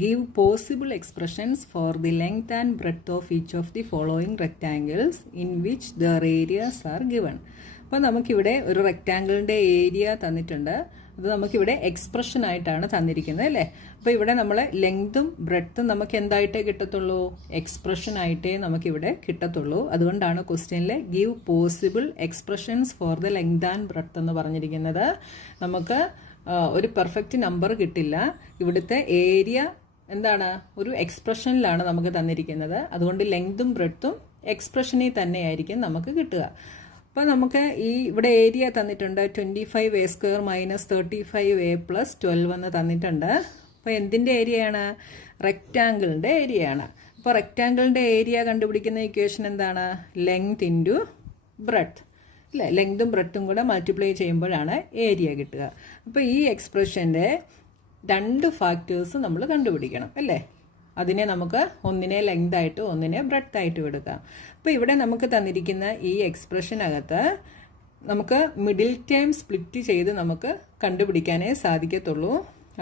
Give possible expressions for the length and breadth of each of the following rectangles in which their areas are given. അപ്പോൾ നമുക്കിവിടെ ഒരു റെക്റ്റാങ്കിളിൻ്റെ area തന്നിട്ടുണ്ട്. അത് നമുക്കിവിടെ expression ആയിട്ടാണ് തന്നിരിക്കുന്നത് അല്ലേ. അപ്പോൾ ഇവിടെ നമ്മൾ ലെങ്തും ബ്രെഡ്ത്തും നമുക്ക് എന്തായിട്ടേ കിട്ടത്തുള്ളൂ, എക്സ്പ്രഷൻ ആയിട്ടേ നമുക്കിവിടെ കിട്ടത്തുള്ളൂ. അതുകൊണ്ടാണ് ക്വസ്റ്റ്യനിൽ give possible expressions for the length and breadth എന്ന് പറഞ്ഞിരിക്കുന്നത്. നമുക്ക് ഒരു പെർഫെക്റ്റ് നമ്പർ കിട്ടില്ല. ഇവിടുത്തെ ഏരിയ എന്താണ്, ഒരു എക്സ്പ്രഷനിലാണ് നമുക്ക് തന്നിരിക്കുന്നത്. അതുകൊണ്ട് ലെങ്തും ബ്രെഡ്ത്തും എക്സ്പ്രഷനിൽ തന്നെയായിരിക്കും നമുക്ക് കിട്ടുക. അപ്പോൾ നമുക്ക് ഇവിടെ ഏരിയ തന്നിട്ടുണ്ട് 25a² - 35a + 12 എന്ന് തന്നിട്ടുണ്ട്. അപ്പോൾ എന്തിൻ്റെ ഏരിയയാണ്, റെക്റ്റാങ്കിളിൻ്റെ ഏരിയയാണ്. അപ്പോൾ റെക്റ്റാങ്കിളിൻ്റെ ഏരിയ കണ്ടുപിടിക്കുന്ന ഇക്വേഷൻ എന്താണ്, ലെങ്ത് ഇൻറ്റു ബ്രെഡ്ത്ത് അല്ലേ. ലെങ്തും ബ്രെഡ്ത്തും കൂടെ മൾട്ടിപ്ലൈ ചെയ്യുമ്പോഴാണ് ഏരിയ കിട്ടുക. അപ്പോൾ ഈ എക്സ്പ്രഷൻ്റെ 2 ഫാക്ടേഴ്സ് നമ്മൾ കണ്ടുപിടിക്കണം അല്ലേ. അതിനെ നമുക്ക് ഒന്നിനെ ലെങ്ത് ആയിട്ട് ഒന്നിനെ ബ്രെഡ്ത്ത് ആയിട്ട് എടുക്കാം. അപ്പോൾ ഇവിടെ നമുക്ക് തന്നിരിക്കുന്ന ഈ എക്സ്പ്രഷനകത്ത് നമുക്ക് മിഡിൽ ടേം സ്പ്ലിറ്റ് ചെയ്ത് നമുക്ക് കണ്ടുപിടിക്കാനേ സാധിക്കത്തുള്ളൂ.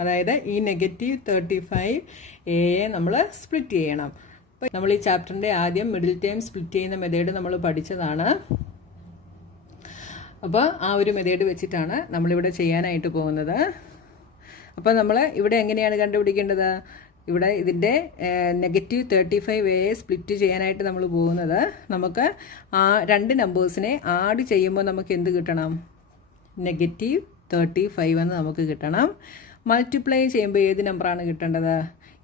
അതായത് ഈ -35a നമ്മൾ സ്പ്ലിറ്റ് ചെയ്യണം. അപ്പോൾ നമ്മൾ ഈ ചാപ്റ്ററിൻ്റെ ആദ്യം മിഡിൽ ടേം സ്പ്ലിറ്റ് ചെയ്യുന്ന മെത്തേഡ് നമ്മൾ പഠിച്ചതാണ്. അപ്പോൾ ആ ഒരു മെത്തേഡ് വെച്ചിട്ടാണ് നമ്മളിവിടെ ചെയ്യാനായിട്ട് പോകുന്നത്. അപ്പോൾ നമ്മൾ ഇവിടെ എങ്ങനെയാണ് കണ്ടുപിടിക്കേണ്ടത്, ഇവിടെ ഇതിൻ്റെ -35a സ്പ്ലിറ്റ് ചെയ്യാനായിട്ട് നമ്മൾ പോകുന്നത്, നമുക്ക് ആ 2 നമ്പേഴ്സിനെ ആഡ് ചെയ്യുമ്പോൾ നമുക്ക് എന്ത് കിട്ടണം, -35 എന്ന് നമുക്ക് കിട്ടണം. മൾട്ടിപ്ലൈ ചെയ്യുമ്പോൾ ഏത് നമ്പറാണ് കിട്ടേണ്ടത്,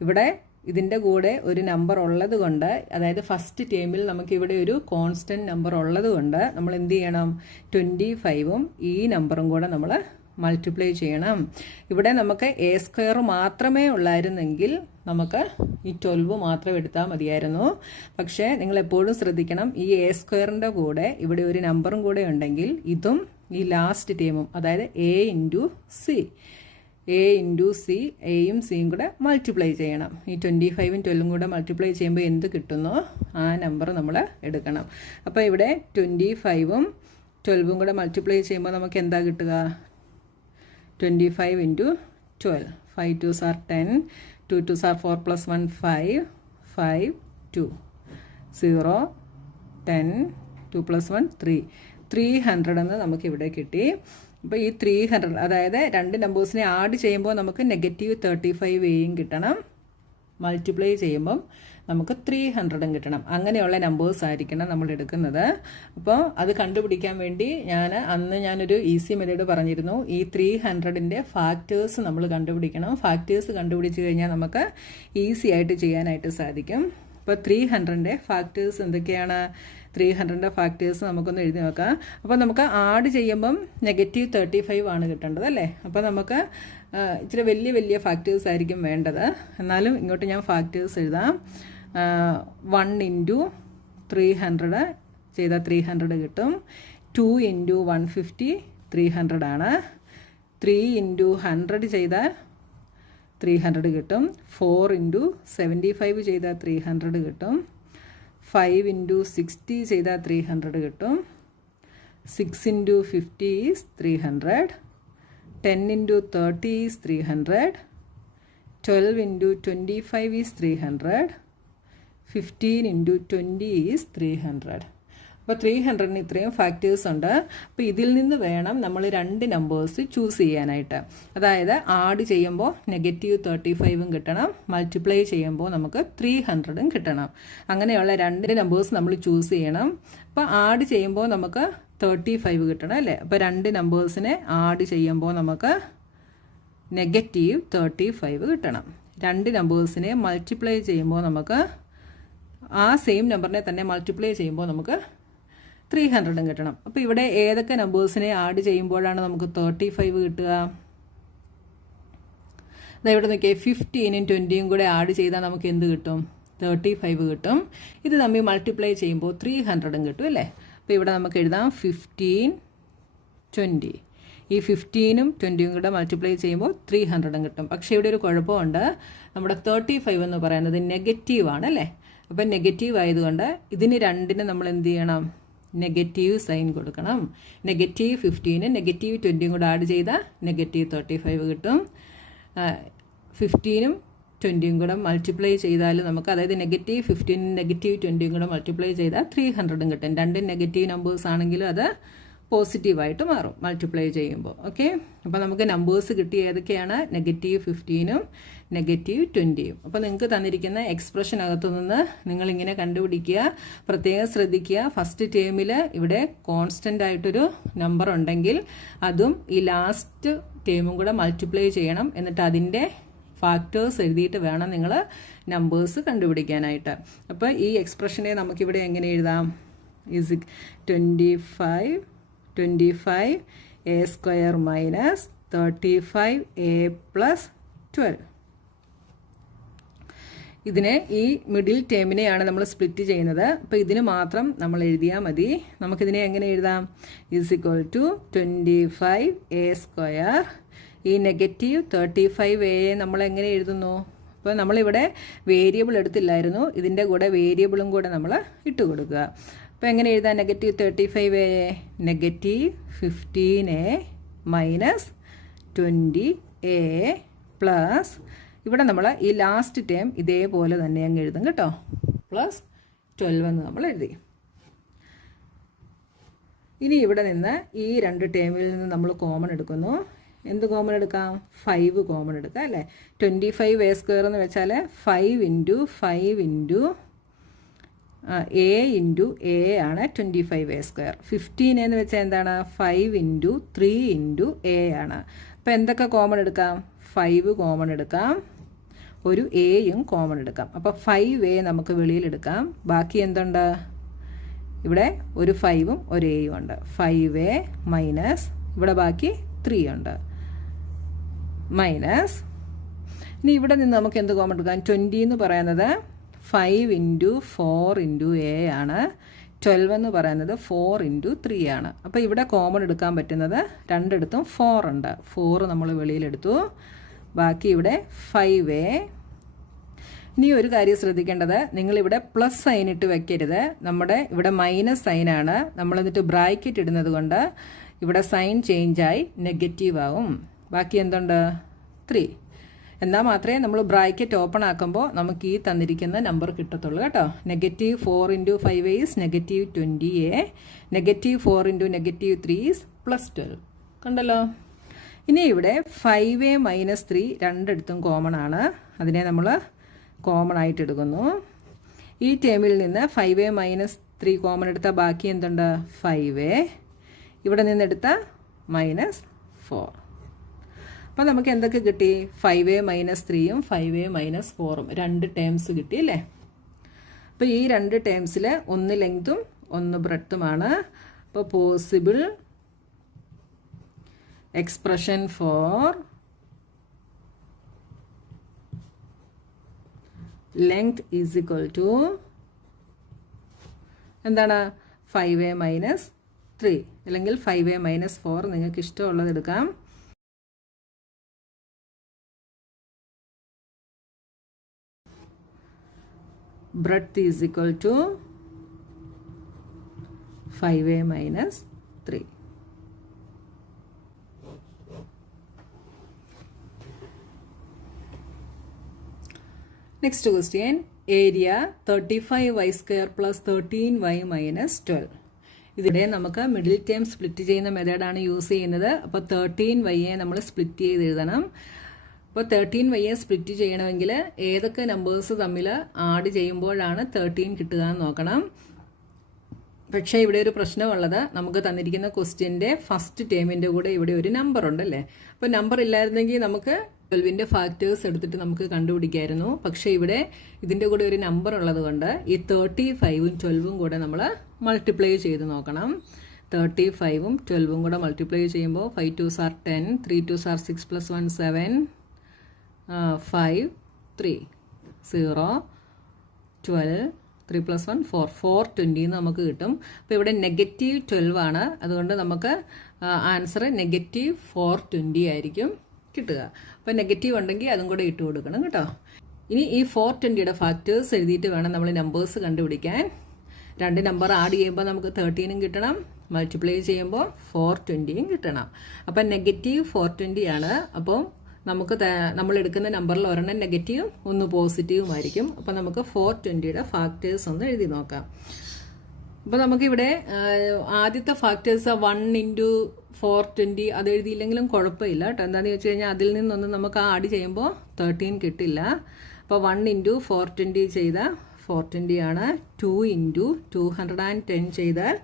ഇവിടെ ഇതിൻ്റെ കൂടെ ഒരു നമ്പർ ഉള്ളത് കൊണ്ട്, അതായത് ഫസ്റ്റ് ടേമിൽ നമുക്കിവിടെ ഒരു കോൺസ്റ്റൻറ്റ് നമ്പർ ഉള്ളത് കൊണ്ട് നമ്മൾ എന്ത് ചെയ്യണം, 25ഉം ഈ നമ്പറും കൂടെ നമ്മൾ മൾട്ടിപ്ലൈ ചെയ്യണം. ഇവിടെ നമുക്ക് a² മാത്രമേ ഉള്ളായിരുന്നെങ്കിൽ നമുക്ക് ഈ 12 മാത്രം എടുത്താൽ മതിയായിരുന്നു. പക്ഷേ നിങ്ങൾ എപ്പോഴും ശ്രദ്ധിക്കണം, ഈ a² കൂടെ ഇവിടെ ഒരു നമ്പറും കൂടെ ഉണ്ടെങ്കിൽ ഇതും ഈ ലാസ്റ്റ് ടേമും, അതായത് a ഇൻറ്റു സി, എയും സിയും കൂടെ മൾട്ടിപ്ലൈ ചെയ്യണം. ഈ 25ഉം 12ഉം കൂടെ മൾട്ടിപ്ലൈ ചെയ്യുമ്പോൾ എന്ത് കിട്ടുന്നോ ആ നമ്പർ നമ്മൾ എടുക്കണം. അപ്പോൾ ഇവിടെ 25ഉം 12ഉം കൂടെ മൾട്ടിപ്ലൈ ചെയ്യുമ്പോൾ നമുക്ക് എന്താ കിട്ടുക, 25 × 12, 5 2s are 10, 2 2s are 4 + 1 5, 5 2 0 10, 2 + 1 3, 300 എന്ന് നമുക്കിവിടെ കിട്ടി. അപ്പോൾ ഈ 300, അതായത് 2 നമ്പേഴ്സിനെ ആഡ് ചെയ്യുമ്പോൾ നമുക്ക് -35a കിട്ടണം, മൾട്ടിപ്ലൈ ചെയ്യുമ്പം നമുക്ക് 300 കിട്ടണം. അങ്ങനെയുള്ള നമ്പേഴ്സ് ആയിരിക്കണം നമ്മൾ എടുക്കുന്നത്. അപ്പോൾ അത് കണ്ടുപിടിക്കാൻ വേണ്ടി ഞാനൊരു ഈസി മെത്തേഡ് പറഞ്ഞിരുന്നു. ഈ 300ൻ്റെ ഫാക്ടേഴ്സ് നമ്മൾ കണ്ടുപിടിക്കണം. ഫാക്ടേഴ്സ് കണ്ടുപിടിച്ച് കഴിഞ്ഞാൽ നമുക്ക് ഈസി ആയിട്ട് ചെയ്യാനായിട്ട് സാധിക്കും. അപ്പോൾ 300ൻ്റെ ഫാക്ടേഴ്സ് എന്തൊക്കെയാണ്, 300ൻ്റെ ഫാക്ടേഴ്സ് നമുക്കൊന്ന് എഴുതി നോക്കാം. അപ്പോൾ നമുക്ക് ആഡ് ചെയ്യുമ്പം -35 ആണ് കിട്ടേണ്ടത് അല്ലേ. അപ്പോൾ നമുക്ക് ഇച്ചിരി വലിയ ഫാക്ടേഴ്സ് ആയിരിക്കും വേണ്ടത്. എന്നാലും ഇങ്ങോട്ട് ഞാൻ ഫാക്ടേഴ്സ് എഴുതാം. 1 × 300 ചെയ്താൽ 300 കിട്ടും. 2 × 150 300 ആണ്. 3 × 100 ചെയ്താൽ 300 കിട്ടും. 4 × 75 ചെയ്താൽ 300 കിട്ടും. 5 × 60 ചെയ്താൽ 300 കിട്ടും. 6 × 50 is 300. 10 × 30 is 300. 12 × 25 is 300. 15 × 20 is 300. അപ്പോൾ 300ന് ഇത്രയും ഫാക്ടേഴ്സ് ഉണ്ട്. അപ്പോൾ ഇതിൽ നിന്ന് വേണം നമ്മൾ 2 നമ്പേഴ്സ് ചൂസ് ചെയ്യാനായിട്ട്. അതായത് ആഡ് ചെയ്യുമ്പോൾ -35ഉം കിട്ടണം, മൾട്ടിപ്ലൈ ചെയ്യുമ്പോൾ നമുക്ക് 300ഉം കിട്ടണം. അങ്ങനെയുള്ള 2 നമ്പേഴ്സ് നമ്മൾ ചൂസ് ചെയ്യണം. അപ്പോൾ ആഡ് ചെയ്യുമ്പോൾ നമുക്ക് 35 കിട്ടണം അല്ലേ. അപ്പോൾ 2 നമ്പേഴ്സിനെ ആഡ് ചെയ്യുമ്പോൾ നമുക്ക് -35 കിട്ടണം. 2 നമ്പേഴ്സിനെ മൾട്ടിപ്ലൈ ചെയ്യുമ്പോൾ നമുക്ക് ആ സെയിം നമ്പറിനെ തന്നെ മൾട്ടിപ്ലൈ ചെയ്യുമ്പോൾ നമുക്ക് 300ഉം കിട്ടണം. അപ്പോൾ ഇവിടെ ഏതൊക്കെ നമ്പേഴ്സിനെ ആഡ് ചെയ്യുമ്പോഴാണ് നമുക്ക് 35 കിട്ടുക, ഇവിടെ നോക്കിയാൽ 15ഉം 20ഉം കൂടെ ആഡ് ചെയ്താൽ നമുക്ക് എന്ത് കിട്ടും, 35 കിട്ടും. ഇത് തമ്മിൽ മൾട്ടിപ്ലൈ ചെയ്യുമ്പോൾ 300ഉം കിട്ടും അല്ലേ. അപ്പോൾ ഇവിടെ നമുക്ക് എഴുതാം 15 20. ഈ 15ഉം 20ഉം കൂടെ മൾട്ടിപ്ലൈ ചെയ്യുമ്പോൾ 300ഉം കിട്ടും. പക്ഷേ ഇവിടെ ഒരു കുഴപ്പമുണ്ട്, നമ്മുടെ 35 എന്ന് പറയുന്നത് നെഗറ്റീവ് ആണ് അല്ലേ. അപ്പം നെഗറ്റീവ് ആയതുകൊണ്ട് ഇതിന് 2ന് നമ്മൾ എന്ത് ചെയ്യണം, നെഗറ്റീവ് സൈൻ കൊടുക്കണം. -15 -20 കൂടെ ആഡ് ചെയ്താൽ -35 കിട്ടും. 15ഉം 20യും കൂടെ മൾട്ടിപ്ലൈ ചെയ്താൽ നമുക്ക്, അതായത് നെഗറ്റീവ് 15 നെഗറ്റീവ് 20യും കൂടെ മൾട്ടിപ്ലൈ ചെയ്താൽ 300 കിട്ടും. രണ്ടും നെഗറ്റീവ് നമ്പേഴ്സ് ആണെങ്കിലും അത് പോസിറ്റീവായിട്ട് മാറും മൾട്ടിപ്ലൈ ചെയ്യുമ്പോൾ. ഓക്കെ, അപ്പോൾ നമുക്ക് നമ്പേഴ്സ് കിട്ടിയ ഏതൊക്കെയാണ്? നെഗറ്റീവ് 15ഉം നെഗറ്റീവ് 20യും. അപ്പോൾ നിങ്ങൾക്ക് തന്നിരിക്കുന്ന എക്സ്പ്രഷനകത്തു നിന്ന് നിങ്ങളിങ്ങനെ കണ്ടുപിടിക്കുക. പ്രത്യേകം ശ്രദ്ധിക്കുക, ഫസ്റ്റ് ടേമിൽ ഇവിടെ കോൺസ്റ്റൻ്റ് ആയിട്ടൊരു നമ്പർ ഉണ്ടെങ്കിൽ അതും ഈ ലാസ്റ്റ് ടേമും കൂടെ മൾട്ടിപ്ലൈ ചെയ്യണം. എന്നിട്ട് അതിൻ്റെ ഫാക്ടേഴ്സ് എഴുതിയിട്ട് വേണം നിങ്ങൾ നമ്പേഴ്സ് കണ്ടുപിടിക്കാനായിട്ട്. അപ്പോൾ ഈ എക്സ്പ്രഷനെ നമുക്കിവിടെ എങ്ങനെ എഴുതാം? Is 25 a square minus 35a plus 12. ഇതിനെ ഈ മിഡിൽ ടേമിനെയാണ് നമ്മൾ സ്പ്ലിറ്റ് ചെയ്യുന്നത്. അപ്പോൾ ഇതിന് മാത്രം നമ്മൾ എഴുതിയാൽ മതി. നമുക്കിതിനെ എങ്ങനെ എഴുതാം? Is equal to 25a square. ഈ നെഗറ്റീവ് 35a നമ്മൾ എങ്ങനെ എഴുതുന്നു? അപ്പോൾ നമ്മളിവിടെ വേരിയബിൾ എടുത്തില്ലായിരുന്നു, ഇതിൻ്റെ കൂടെ വേരിയബിളും കൂടെ നമ്മൾ ഇട്ട് കൊടുക്കുക. അപ്പോൾ എങ്ങനെ എഴുതാം? Negative 35a, negative 15a minus 20a plus, ഇവിടെ നമ്മൾ ഈ ലാസ്റ്റ് ടേം ഇതേപോലെ തന്നെ അങ്ങ് എഴുതും കേട്ടോ, പ്ലസ് 12 എന്ന് നമ്മൾ എഴുതി. ഇനി ഇവിടെ നിന്ന് ഈ രണ്ട് ടേമിൽ നിന്ന് നമ്മൾ കോമൺ എടുക്കുന്നു. എന്ത് കോമൺ എടുക്കാം? 5 കോമൺ എടുക്കാം അല്ലേ. 25a സ്ക്വയർ എന്ന് വെച്ചാൽ 5 into 5 into a into a ആണ് 25a സ്ക്വയർ. 15 എന്ന് വെച്ചാൽ എന്താണ്? 5 ഇൻറ്റു 3 ഇൻറ്റു a ആണ്. അപ്പോൾ എന്തൊക്കെ കോമൺ എടുക്കാം? 5 കോമൺ എടുക്കാം, ഒരു എയും കോമൺ എടുക്കാം. അപ്പോൾ 5a നമുക്ക് വെളിയിലെടുക്കാം. ബാക്കി എന്തുണ്ട്? ഇവിടെ ഒരു 5ഉം ഒരു എയും ഉണ്ട്. 5a മൈനസ്, ഇവിടെ ബാക്കി 3 ഉണ്ട്, മൈനസ്. ഇനി ഇവിടെ നിന്ന് നമുക്ക് എന്ത് കോമൺ എടുക്കാം? 20 എന്ന് പറയുന്നത് 5 ഇൻറ്റു 4 ഇൻറ്റു a ആണ്. 12 എന്ന് പറയുന്നത് 4 ഇൻറ്റു 3 ആണ്. അപ്പോൾ ഇവിടെ കോമൺ എടുക്കാൻ പറ്റുന്നത് രണ്ടിടത്തും 4 ഉണ്ട്. 4 നമ്മൾ വെളിയിലെടുത്തു. ബാക്കി ഇവിടെ 5a. ഇനി ഒരു കാര്യം ശ്രദ്ധിക്കേണ്ടത്, നിങ്ങളിവിടെ പ്ലസ് സൈൻ ഇട്ട് വെക്കരുത്. നമ്മുടെ ഇവിടെ മൈനസ് സൈനാണ്. നമ്മൾ എന്നിട്ട് ബ്രാക്കറ്റ് ഇടുന്നത് കൊണ്ട് ഇവിടെ സൈൻ ചേഞ്ചായി നെഗറ്റീവ് ആവും. ബാക്കി എന്തുണ്ട്? 3. എന്നാൽ മാത്രമേ നമ്മൾ ബ്രാക്കറ്റ് ഓപ്പൺ ആക്കുമ്പോൾ നമുക്ക് ഈ തന്നിരിക്കുന്ന നമ്പർ കിട്ടത്തുള്ളൂ കേട്ടോ. Negative 4 into 5a is negative 20a. Negative 4 into negative 3 is plus 12. കണ്ടല്ലോ. ഇനി ഇവിടെ 5a മൈനസ് 3 രണ്ടിടത്തും കോമൺ ആണ്. അതിനെ നമ്മൾ കോമൺ ആയിട്ട് എടുക്കുന്നു. ഈ ടേമിൽ നിന്ന് 5a മൈനസ് 3 കോമൺ എടുത്താൽ ബാക്കി എന്തുണ്ട്? 5a. ഇവിടെ നിന്നെടുത്ത മൈനസ് 4. അപ്പോൾ നമുക്ക് എന്തൊക്കെ കിട്ടി? 5a മൈനസ് 3യും 5a മൈനസ് 4ഉം രണ്ട് ടേംസ് കിട്ടി അല്ലേ. അപ്പോൾ ഈ രണ്ട് ടേംസിൽ ഒന്ന് ലെങ്തും ഒന്ന് ബ്രെഡ്ത്തുമാണ്. അപ്പോൾ possible expression for length is equal to എന്താണ്? 5a മൈനസ് 3 അല്ലെങ്കിൽ 5a മൈനസ് 4, നിങ്ങൾക്ക് ഇഷ്ടമുള്ളത് എടുക്കാം. breadth is equal to 5a minus 3. Next question, area 35y square plus 13y minus 12. ഇതിടെ നമുക്ക് മിഡിൽ ടേം സ്പ്ലിറ്റ് ചെയ്യുന്ന മെത്തേഡാണ് യൂസ് ചെയ്യുന്നത്. അപ്പോൾ 13yയെ നമ്മൾ സ്പ്ലിറ്റ് ചെയ്ത് എഴുതണം. അപ്പോൾ 13yയെ സ്പ്ലിറ്റ് ചെയ്യണമെങ്കിൽ ഏതൊക്കെ നമ്പേഴ്സ് തമ്മിൽ ആഡ് ചെയ്യുമ്പോഴാണ് 13 കിട്ടുക എന്ന് നോക്കണം. പക്ഷേ ഇവിടെ ഒരു പ്രശ്നമുള്ളത്, നമുക്ക് തന്നിരിക്കുന്ന ക്വസ്റ്റ്യൻ്റെ ഫസ്റ്റ് ടേമിൻ്റെ കൂടെ ഇവിടെ ഒരു നമ്പർ ഉണ്ടല്ലേ. അപ്പോൾ നമ്പർ ഇല്ലായിരുന്നെങ്കിൽ നമുക്ക് 12ന്റെ ഫാക്ടേഴ്സ് എടുത്തിട്ട് നമുക്ക് കണ്ടുപിടിക്കായിരുന്നു. പക്ഷേ ഇവിടെ ഇതിൻ്റെ കൂടെ ഒരു നമ്പർ ഉള്ളത് കൊണ്ട് ഈ 35ഉം 12ഉം കൂടെ നമ്മൾ മൾട്ടിപ്ലൈ ചെയ്ത് നോക്കണം. 35ഉം 12ഉം കൂടെ മൾട്ടിപ്ലൈ ചെയ്യുമ്പോൾ 5 2s are 10, 3 2s are 6 plus 1 7, 5 3 0 12 3 plus 1 4 420 എന്ന് നമുക്ക് കിട്ടും. അപ്പോൾ ഇവിടെ നെഗറ്റീവ് 12 ആണ്, അതുകൊണ്ട് നമുക്ക് ആൻസർ നെഗറ്റീവ് 420 ആയിരിക്കും കിട്ടുക. അപ്പോൾ നെഗറ്റീവ് ഉണ്ടെങ്കിൽ അതും കൂടെ ഇട്ട് കൊടുക്കണം കേട്ടോ. ഇനി ഈ 420യുടെ ഫാക്ടേഴ്സ് എഴുതിയിട്ട് വേണം നമ്മൾ നമ്പേഴ്സ് കണ്ടുപിടിക്കാൻ. രണ്ട് നമ്പർ ആഡ് ചെയ്യുമ്പോൾ നമുക്ക് 13ഉം കിട്ടണം, മൾട്ടിപ്ലൈ ചെയ്യുമ്പോൾ 420യും കിട്ടണം. അപ്പം നെഗറ്റീവ് 420 ആണ്. അപ്പോൾ നമുക്ക് നമ്മൾ എടുക്കുന്ന നമ്പറിൽ ഒരെണ്ണം നെഗറ്റീവും ഒന്ന് പോസിറ്റീവും ആയിരിക്കും. അപ്പോൾ നമുക്ക് 420യുടെ ഫാക്ടേഴ്സ് ഒന്ന് എഴുതി നോക്കാം. അപ്പോൾ നമുക്കിവിടെ ആദ്യത്തെ ഫാക്ടേഴ്സ് 1 × 420 അത് എഴുതിയില്ലെങ്കിലും കുഴപ്പമില്ല കേട്ടോ. എന്താണെന്ന് വെച്ച് കഴിഞ്ഞാൽ അതിൽ നിന്നൊന്നും നമുക്ക് ആഡ് ചെയ്യുമ്പോൾ 13 കിട്ടില്ല. അപ്പോൾ 1 × 420 ചെയ്താൽ 420 ആണ്. 2 × 210 ചെയ്താൽ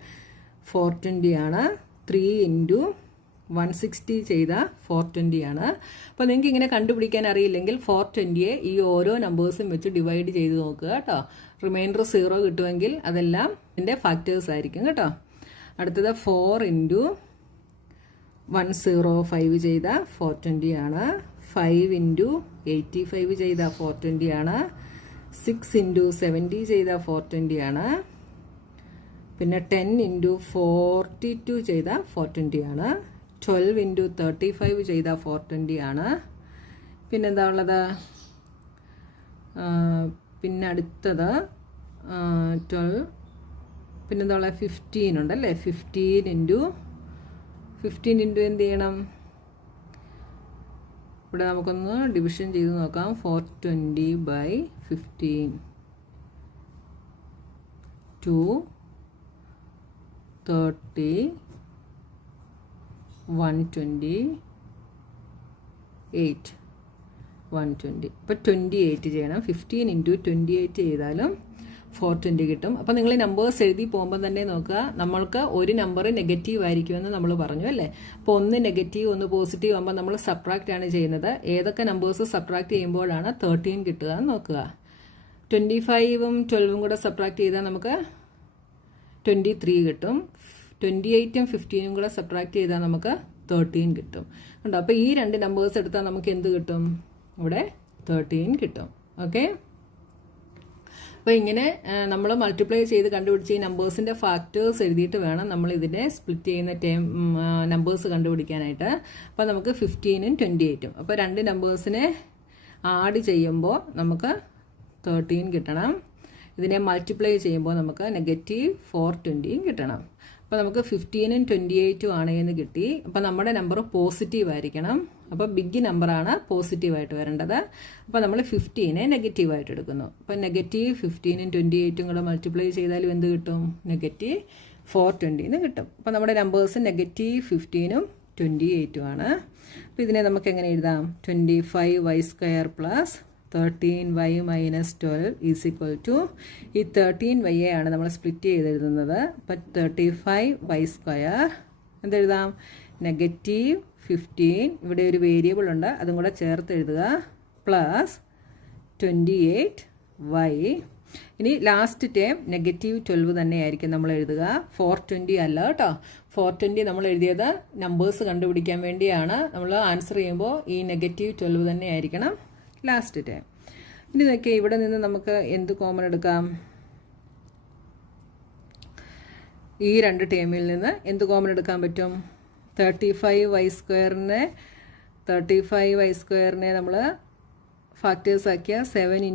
420 ആണ്. 3 × 160 ചെയ്താൽ 420 ആണ്. അപ്പോൾ നിങ്ങൾക്ക് ഇങ്ങനെ കണ്ടുപിടിക്കാൻ അറിയില്ലെങ്കിൽ 420യെ ഈ ഓരോ നമ്പേഴ്സും വെച്ച് ഡിവൈഡ് ചെയ്ത് നോക്കുക കേട്ടോ. റിമൈൻഡർ 0 കിട്ടുമെങ്കിൽ അതെല്ലാം ഇതിൻ്റെ ഫാക്ടേഴ്സ് ആയിരിക്കും കേട്ടോ. അടുത്തത് 4 × 105 ചെയ്താൽ 420 ആണ്. 5 × 85 ചെയ്താൽ 420 ആണ്. 6 × 70 ചെയ്താൽ 420 ആണ്. പിന്നെ 10 × 42 ചെയ്താൽ 420 ആണ്. 12 × 35 ചെയ്താൽ 420 ആണ്. പിന്നെന്താ ഉള്ളത്? പിന്നെ അടുത്തത് 12. പിന്നെന്താ ഉള്ളത്? 15 ഉണ്ടല്ലേ. 15 × എന്ത് ചെയ്യണം? ഇവിടെ നമുക്കൊന്ന് ഡിവിഷൻ ചെയ്ത് നോക്കാം. 420/15 2 30 120 8 120. ഇപ്പോൾ 28 ചെയ്യണം. 15 × 28 ചെയ്താലും 420 കിട്ടും. അപ്പോൾ നിങ്ങൾ ഈ നമ്പേഴ്സ് എഴുതി പോകുമ്പോൾ തന്നെ നോക്കുക, നമ്മൾക്ക് ഒരു നമ്പർ നെഗറ്റീവ് ആയിരിക്കുമെന്ന് നമ്മൾ പറഞ്ഞു അല്ലേ. അപ്പോൾ ഒന്ന് നെഗറ്റീവ് ഒന്ന് പോസിറ്റീവ് ആകുമ്പോൾ നമ്മൾ സബ്ട്രാക്റ്റ് ആണ് ചെയ്യുന്നത്. ഏതൊക്കെ നമ്പേഴ്സ് സബ്ട്രാക്ട് ചെയ്യുമ്പോഴാണ് 13 കിട്ടുക എന്ന് നോക്കുക. 25ഉം 12ഉം കൂടെ സബ്ട്രാക്ട് ചെയ്താൽ നമുക്ക് 23 കിട്ടും. 28ഉം 15ഉം കൂടെ സബ്ട്രാക്ട് ചെയ്താൽ നമുക്ക് 13 കിട്ടും. ഉണ്ടോ? അപ്പോൾ ഈ രണ്ട് നമ്പേഴ്സ് എടുത്താൽ നമുക്ക് എന്ത് കിട്ടും? ഇവിടെ 13 കിട്ടും. ഓക്കെ. അപ്പോൾ ഇങ്ങനെ നമ്മൾ മൾട്ടിപ്ലൈ ചെയ്ത് കണ്ടുപിടിച്ച് ഈ നമ്പേഴ്സിൻ്റെ ഫാക്ടേഴ്സ് എഴുതിയിട്ട് വേണം നമ്മൾ ഇതിനെ സ്പ്ലിറ്റ് ചെയ്യുന്ന നമ്പേഴ്സ് കണ്ടുപിടിക്കാനായിട്ട്. അപ്പോൾ നമുക്ക് 15ഉം 28ഉം. അപ്പോൾ രണ്ട് നമ്പേഴ്സിനെ ആഡ് ചെയ്യുമ്പോൾ നമുക്ക് 13 കിട്ടണം. ഇതിനെ മൾട്ടിപ്ലൈ ചെയ്യുമ്പോൾ നമുക്ക് -420 കിട്ടണം. അപ്പോൾ നമുക്ക് 15ഉം 28ഉം ആണ് എന്ന് കിട്ടി. അപ്പോൾ നമ്മുടെ നമ്പർ പോസിറ്റീവ് ആയിരിക്കണം. അപ്പോൾ ബിഗ് നമ്പറാണ് പോസിറ്റീവായിട്ട് വരേണ്ടത്. അപ്പോൾ നമ്മൾ 15നെ നെഗറ്റീവായിട്ട് എടുക്കുന്നു. അപ്പോൾ -15ഉം 28ഉം കൂടെ മൾട്ടിപ്ലൈ ചെയ്താലും എന്ത് കിട്ടും? -420 എന്ന് കിട്ടും. അപ്പോൾ നമ്മുടെ നമ്പേഴ്സ് -15ഉം 28ഉം ആണ്. അപ്പോൾ ഇതിനെ നമുക്ക് എങ്ങനെ എഴുതാം? 25y² + 13y - 12 is equal to ഈ 13y ആണ് നമ്മൾ സ്പ്ലിറ്റ് ചെയ്ത് എഴുതുന്നത്. അപ്പം 35y² എന്തെഴുതാം? -15 ഇവിടെ ഒരു വേരിയബിൾ ഉണ്ട്, അതും കൂടെ ചേർത്ത് എഴുതുക, പ്ലസ് 28y. ഇനി ലാസ്റ്റ് ടേം -12 തന്നെയായിരിക്കും നമ്മൾ എഴുതുക. 420 അല്ല കേട്ടോ. 420 നമ്മൾ എഴുതിയത് നമ്പേഴ്സ് കണ്ടുപിടിക്കാൻ വേണ്ടിയാണ്. നമ്മൾ ആൻസർ ചെയ്യുമ്പോൾ ഈ -12 തന്നെ ആയിരിക്കണം ലാസ്റ്റ് ടൈം. ഇനി നോക്കിയാൽ ഇവിടെ നിന്ന് നമുക്ക് എന്ത് കോമൺ എടുക്കാം? ഈ രണ്ട് ടേമിൽ നിന്ന് എന്ത് കോമൺ എടുക്കാൻ പറ്റും? 35y² നമ്മൾ ഫാക്ടേഴ്സ് ആക്കിയ 7 ×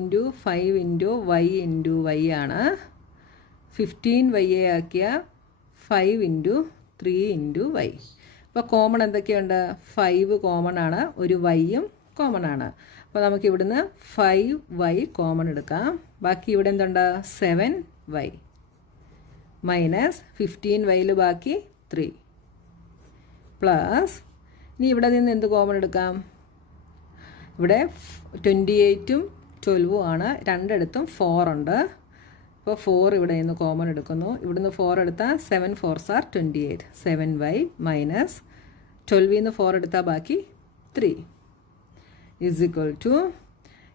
5 × y × y ആണ്. 15y ആക്കിയ 5 × 3 × y. അപ്പോൾ കോമൺ എന്തൊക്കെയുണ്ട്? 5 കോമൺ ആണ്, ഒരു വൈയും കോമൺ ആണ്. അപ്പോൾ നമുക്ക് ഇവിടുന്ന് 5y കോമൺ എടുക്കാം. ബാക്കി ഇവിടെ എന്തുണ്ട്? 7y മൈനസ് 15yയിൽ ബാക്കി 3 പ്ലസ് ഇനി ഇവിടെ നിന്ന് എന്ത് കോമൺ എടുക്കാം? ഇവിടെ 28ഉം 12ഉം ആണ്, രണ്ടിടത്തും 4 ഉണ്ട്. അപ്പോൾ 4 ഇവിടെ നിന്ന് കോമൺ എടുക്കുന്നു. ഇവിടുന്ന് 4 എടുത്താൽ 7 4s are 28. 7y മൈനസ് 12ൽ നിന്ന് 4 എടുത്താൽ ബാക്കി 3 ഈസ് ഈക്വൽ ടു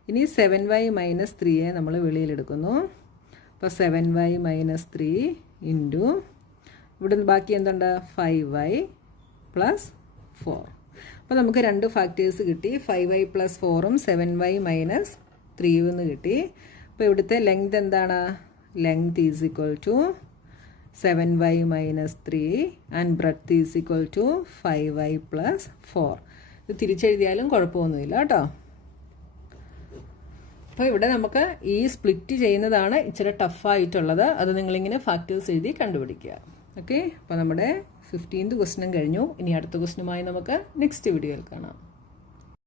ഇനി 7y - 3യെ നമ്മൾ വെളിയിലെടുക്കുന്നു. അപ്പോൾ 7y - 3 ഇൻറ്റു ഇവിടുന്ന് ബാക്കി എന്തുണ്ട്? 5y + 4. അപ്പോൾ നമുക്ക് രണ്ട് ഫാക്ടേഴ്സ് കിട്ടി. 5y + 4ഉം 7y - 3ഉം എന്ന് കിട്ടി. അപ്പോൾ ഇവിടുത്തെ ലെങ്ത് എന്താണ്? Length is equal to 7y - 3 and breadth is equal to 5y + 4. ഇത് തിരിച്ചെഴുതിയാലും കുഴപ്പമൊന്നുമില്ല കേട്ടോ. അപ്പോൾ ഇവിടെ നമുക്ക് ഈ സ്പ്ലിറ്റ് ചെയ്യുന്നതാണ് ഇച്ചിരി ടഫായിട്ടുള്ളത്. അത് നിങ്ങളിങ്ങനെ ഫാക്ടേഴ്സ് എഴുതി കണ്ടുപിടിക്കുക. ഓക്കെ. അപ്പോൾ നമ്മുടെ 15th ക്വസ്റ്റ്യനും കഴിഞ്ഞു. ഇനി അടുത്ത ക്വസ്റ്റ്യനുമായി നമുക്ക് നെക്സ്റ്റ് വീഡിയോയിൽ കാണാം.